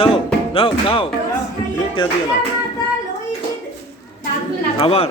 দাও দাও দাও তেল দিয়ে দাও আবার